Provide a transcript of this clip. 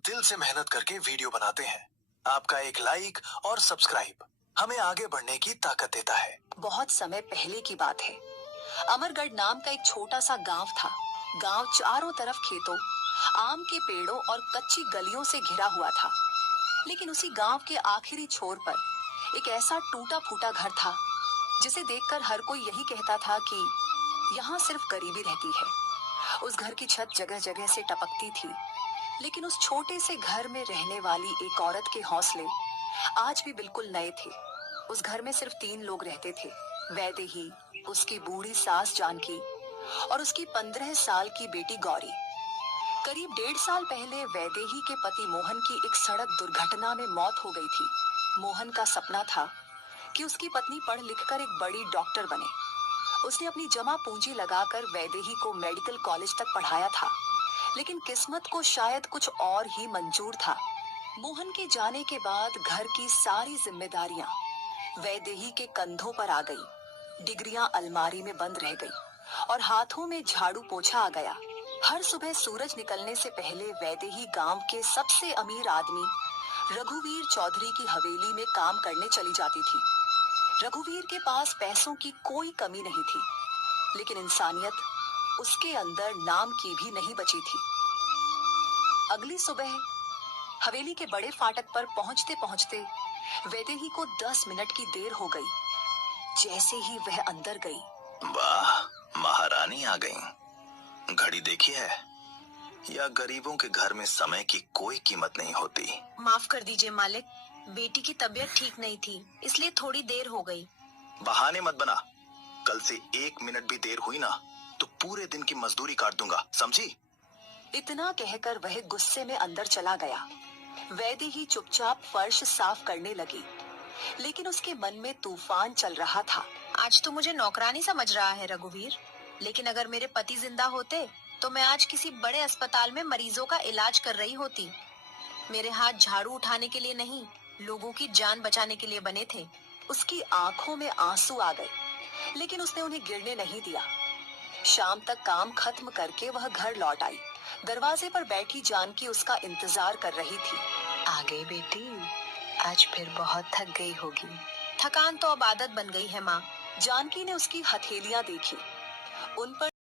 दिल से मेहनत करके वीडियो बनाते हैं। आपका एक लाइक और सब्सक्राइब हमें आगे बढ़ने की ताकत देता है। बहुत समय पहले की बात है। अमरगढ़ नाम का एक छोटा सा गांव था। गांव चारों तरफ खेतों, आम के पेड़ों और कच्ची गलियों से घिरा हुआ था। लेकिन उसी गांव के आखिरी छोर पर एक ऐसा टूटा फूटा घर था जिसे देखकर हर कोई यही कहता था कि यहाँ सिर्फ गरीबी रहती है। उस घर की छत जगह जगह से टपकती थी, लेकिन उस छोटे से घर में रहने वाली एक औरत के हौसले आज भी बिल्कुल नए थे। उस घर में सिर्फ 3 लोग रहते थे, वैदेही, उसकी बूढ़ी सास जानकी और उसकी 15 साल की बेटी गौरी। करीब 1.5 साल पहले वैदेही के पति मोहन की एक सड़क दुर्घटना में मौत हो गई थी। मोहन का सपना था कि उसकी पत्नी पढ़ लिखकर एक बड़ी डॉक्टर बने। उसने अपनी जमा पूंजी लगाकर वैदेही को मेडिकल कॉलेज तक पढ़ाया था, लेकिन किस्मत को शायद कुछ और ही मंजूर था। मोहन के जाने के बाद घर की सारी जिम्मेदारियां वैदेही के कंधों पर आ गई। डिग्रियां अलमारी में बंद रह गई और हाथों में झाड़ू पोछा आ गया। हर सुबह सूरज निकलने से पहले वैदेही गांव के सबसे अमीर आदमी रघुवीर चौधरी की हवेली में काम करने चली जाती थी। रघुवीर के पास पैसों की कोई कमी नहीं थी, लेकिन इंसानियत उसके अंदर नाम की भी नहीं बची थी। अगली सुबह हवेली के बड़े फाटक पर पहुंचते पहुंचते वैदेही को 10 मिनट की देर हो गई। जैसे ही वह अंदर गई, वाह, महारानी आ गई। घड़ी देखी है, या गरीबों के घर में समय की कोई कीमत नहीं होती। माफ कर दीजिए मालिक, बेटी की तबीयत ठीक नहीं थी, इसलिए थोड़ी देर हो गई। बहाने मत बना। कल से 1 मिनट भी देर हुई ना तो पूरे दिन की मजदूरी काट दूंगा, समझी? इतना कहकर वह गुस्से में अंदर चला गया। वैदेही चुपचाप फर्श साफ करने लगी, लेकिन उसके मन में तूफान चल रहा था। आज तो मुझे नौकरानी समझ रहा है रघुवीर, लेकिन अगर मेरे पति जिंदा होते तो मैं आज किसी बड़े अस्पताल में मरीजों का इलाज कर रही होती। मेरे हाथ झाड़ू उठाने के लिए नहीं, लोगों की जान बचाने के लिए बने थे। उसकी आंखों में आंसू आ गए, लेकिन उसने उन्हें गिरने नहीं दिया। शाम तक काम खत्म करके वह घर लौट आई। दरवाजे पर बैठी जानकी उसका इंतजार कर रही थी। आ गई बेटी, आज फिर बहुत थक गई होगी। थकान तो अब आदत बन गई है माँ। जानकी ने उसकी हथेलियां देखी, उन पर